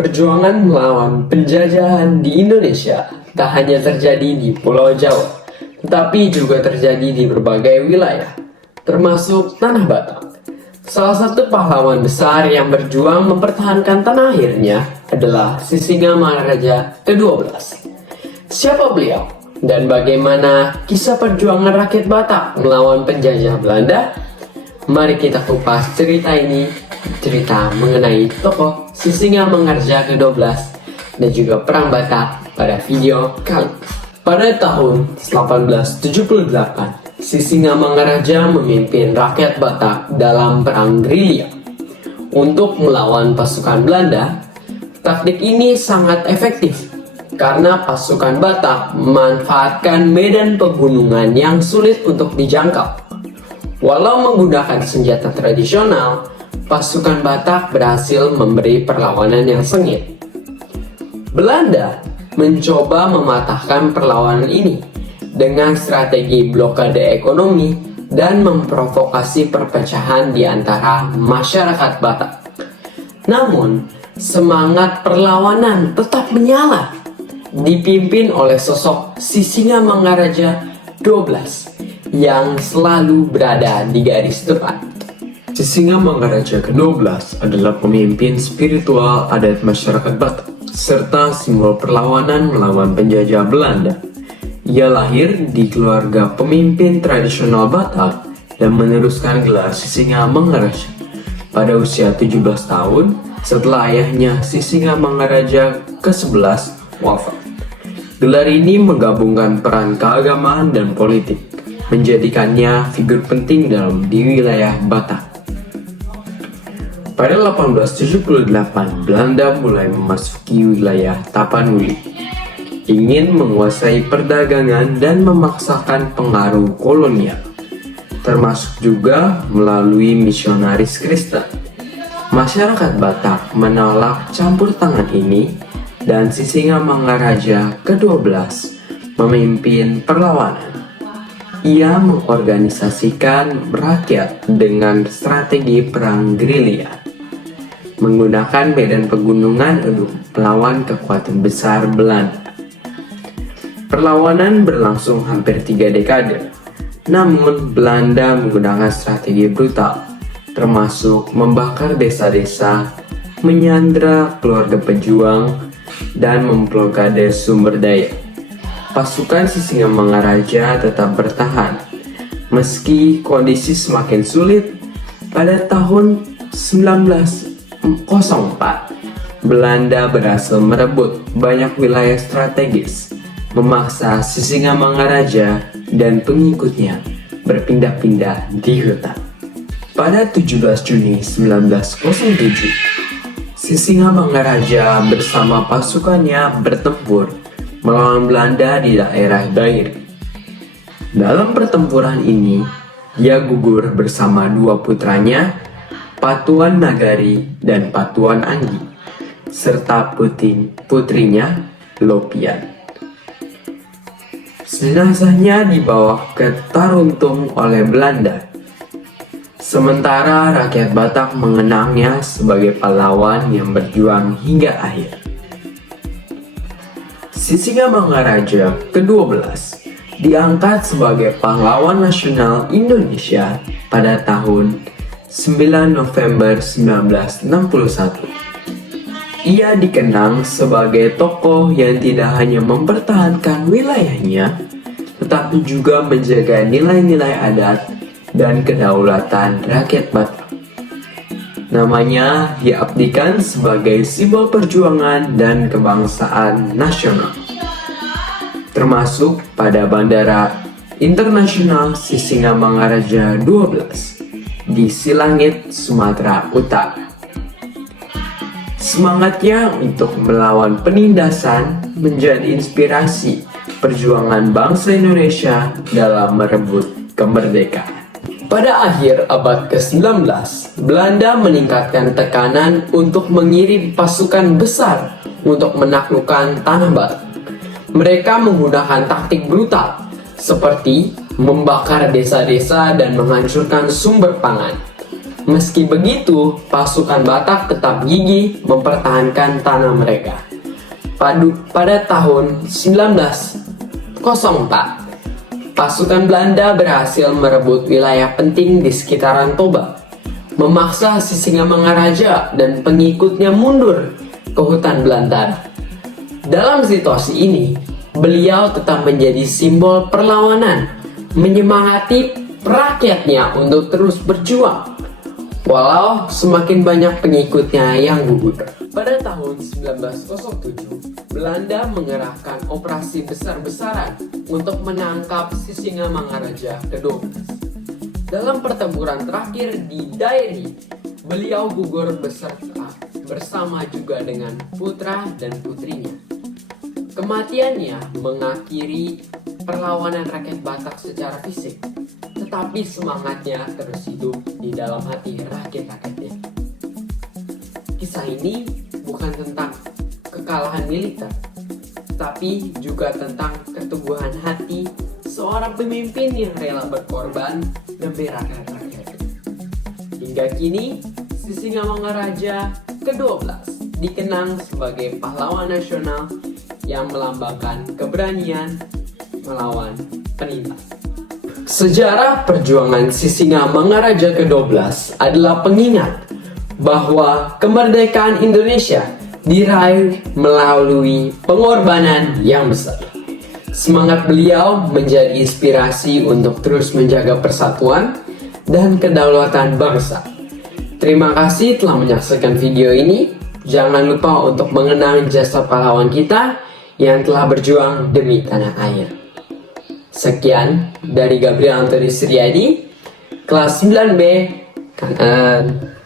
Perjuangan melawan penjajahan di Indonesia tak hanya terjadi di Pulau Jawa, tetapi juga terjadi di berbagai wilayah, termasuk Tanah Batak. Salah satu pahlawan besar yang berjuang mempertahankan tanah airnya adalah Sisingamangaraja ke-12. Siapa beliau? Dan bagaimana kisah perjuangan rakyat Batak melawan penjajah Belanda? Mari kita kupas cerita ini. Cerita mengenai tokoh Sisingamangaraja ke-12 dan juga Perang Batak pada video kali. Pada tahun 1878, Sisingamangaraja memimpin rakyat Batak dalam perang gerilya. Untuk melawan pasukan Belanda, taktik ini sangat efektif karena pasukan Batak memanfaatkan medan pegunungan yang sulit untuk dijangkau. Walau menggunakan senjata tradisional, pasukan Batak berhasil memberi perlawanan yang sengit. Belanda mencoba mematahkan perlawanan ini dengan strategi blokade ekonomi dan memprovokasi perpecahan di antara masyarakat Batak. Namun, semangat perlawanan tetap menyala, dipimpin oleh sosok Sisingamangaraja 12 yang selalu berada di garis depan. Sisingamangaraja ke-12 adalah pemimpin spiritual adat masyarakat Batak, serta simbol perlawanan melawan penjajah Belanda. Ia lahir di keluarga pemimpin tradisional Batak dan meneruskan gelar Sisingamangaraja pada usia 17 tahun setelah ayahnya Sisingamangaraja ke-11 wafat. Gelar ini menggabungkan peran keagamaan dan politik, menjadikannya figur penting di wilayah Batak. Pada 1878, Belanda mulai memasuki wilayah Tapanuli, ingin menguasai perdagangan dan memaksakan pengaruh kolonial, termasuk juga melalui misionaris Kristen. Masyarakat Batak menolak campur tangan ini dan Sisingamangaraja ke-12 memimpin perlawanan. Ia mengorganisasikan rakyat dengan strategi perang gerilya, menggunakan medan pegunungan untuk melawan kekuatan besar Belanda. Perlawanan berlangsung hampir 3 dekade, namun Belanda menggunakan strategi brutal, termasuk membakar desa-desa, menyandra keluarga pejuang, dan memblokade sumber daya. Pasukan Sisingamangaraja tetap bertahan, meski kondisi semakin sulit. Pada tahun 1904, Belanda berhasil merebut banyak wilayah strategis, memaksa Sisingamangaraja dan pengikutnya berpindah-pindah di hutan. Pada 17 Juni 1907, Sisingamangaraja bersama pasukannya bertempur melawan Belanda di daerah Dairi. Dalam pertempuran ini, ia gugur bersama 2 putranya, Patuan Nagari dan Patuan Anggi, serta putrinya Lopian. Jenazahnya dibawa ke Taruntung oleh Belanda, sementara rakyat Batak mengenangnya sebagai pahlawan yang berjuang hingga akhir. Sisingamangaraja ke-12 diangkat sebagai pahlawan nasional Indonesia pada tahun 9 November 1961. Ia dikenang sebagai tokoh yang tidak hanya mempertahankan wilayahnya, tetapi juga menjaga nilai-nilai adat dan kedaulatan rakyat Batak. Namanya diabdikan sebagai simbol perjuangan dan kebangsaan nasional, termasuk pada Bandara Internasional Sisingamangaraja 12 di Silangit, Sumatera Utara. Semangatnya untuk melawan penindasan menjadi inspirasi perjuangan bangsa Indonesia dalam merebut kemerdekaan. Pada akhir abad ke-19, Belanda meningkatkan tekanan untuk mengirim pasukan besar untuk menaklukkan Tanah Batak. Mereka menggunakan taktik brutal, seperti membakar desa-desa dan menghancurkan sumber pangan, Meski begitu, pasukan Batak tetap gigih mempertahankan tanah mereka. Pada tahun 1904, pasukan Belanda berhasil merebut wilayah penting di sekitaran Toba, memaksa Sisingamangaraja dan pengikutnya mundur ke hutan belantara. Dalam situasi ini, beliau tetap menjadi simbol perlawanan, menyemangati rakyatnya untuk terus berjuang, walau semakin banyak pengikutnya yang gugur. Pada tahun 1907, Belanda mengerahkan operasi besar-besaran untuk menangkap Sisingamangaraja ke-12. Dalam pertempuran terakhir di Dairi, beliau gugur bersama juga dengan putra dan putrinya. Kematiannya mengakhiri perlawanan rakyat Batak secara fisik, tetapi semangatnya terus hidup di dalam hati rakyat-rakyatnya. Kisah ini bukan tentang kekalahan militer, tapi juga tentang keteguhan hati seorang pemimpin yang rela berkorban demi rakyat-rakyat. Hingga kini, Sisingamangaraja ke-12 dikenang sebagai pahlawan nasional yang melambangkan keberanian melawan penindas. Sejarah perjuangan Sisingamangaraja ke-12 adalah pengingat bahwa kemerdekaan Indonesia diraih melalui pengorbanan yang besar. Semangat beliau menjadi inspirasi untuk terus menjaga persatuan dan kedaulatan bangsa. Terima kasih telah menyaksikan video ini. Jangan lupa untuk mengenang jasa pahlawan kita yang telah berjuang demi tanah air. Sekian dari Gabriel Antoni Suryadi, kelas 9B, kanan.